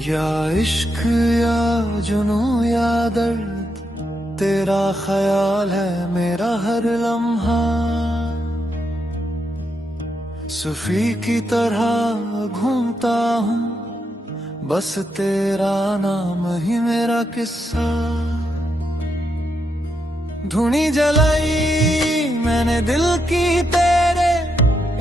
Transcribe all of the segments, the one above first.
या इश्क या जुनू या दर्द, तेरा ख्याल है मेरा हर लम्हा। सूफी की तरह घूमता हूँ, बस तेरा नाम ही मेरा किस्सा। धुनी जलाई मैंने दिल की तेरे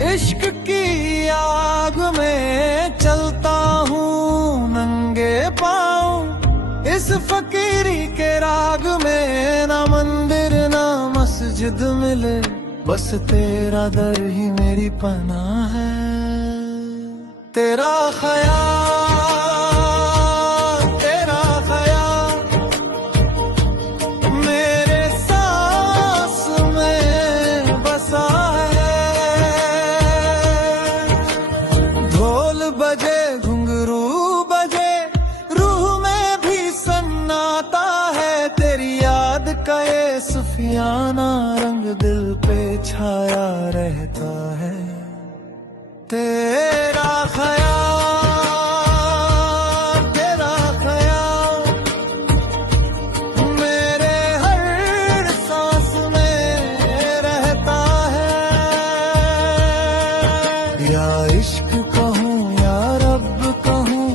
इश्क की आग में, चलता हूँ नंगे पाँव इस फकीरी के राग में। ना मंदिर ना मस्जिद मिले, बस तेरा दर ही मेरी पनाह है। तेरा ख्याल मेरे सांस में बसा है। ढोल बजे घुंघरू बजे, रूह में भी सन्नाटा है। तेरी याद का ये सूफियाना रंग दिल पे छाया रहता है। तेरा ख्याल मेरे हर सांस में रहता है। या इश्क कहूँ या रब कहूँ,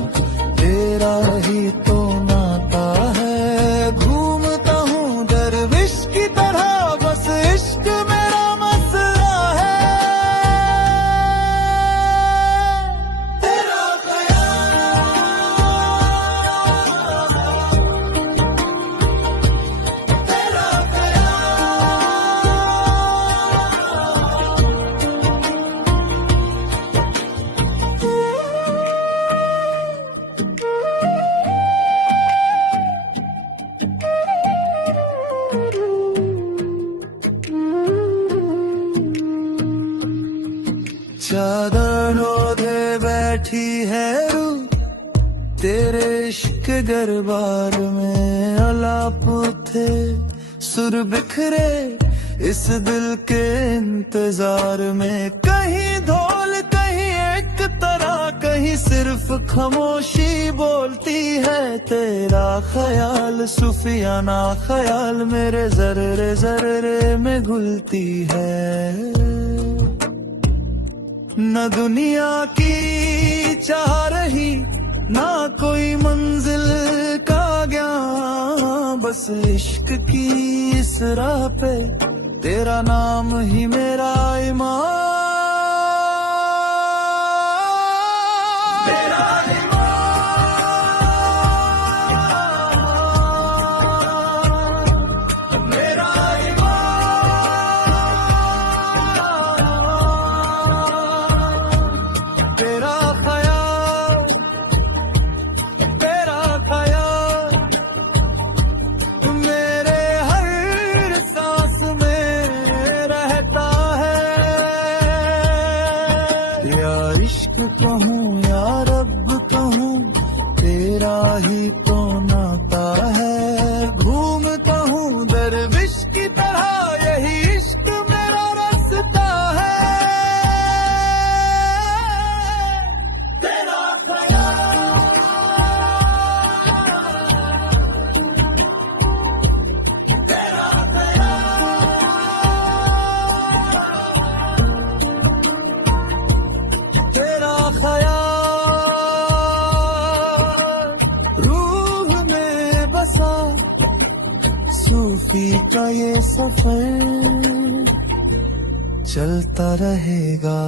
तेरा ही तो नाता है। घूमता हूँ दरविश की तरह, बस इश्क मेरा मसला है। तेरा चादर ओढ़े बैठी है रूह, तेरे इश्क दरबार में। अलाप थे सुर बिखरे इस दिल के इंतजार में। कहीं ढोल कहीं एक तरह, कहीं सिर्फ खामोशी बोलती है। तेरा ख्याल सूफियाना ख्याल मेरे जर्रे जर्रे में घुलती है। न दुनिया की चाह रही, ना कोई मंजिल का ज्ञान, बस इश्क की इस राह पे तेरा नाम ही मेरा ईमान। मेरा इश्क कहूँ या रब कहूँ, तेरा ही तो नाता है। घूमता हूँ दरविश की तरह, यही इश्क मेरा रास्ता है। तेरा तेरा ख्याल रूह में बसा, सूफी का ये सफर चलता रहेगा।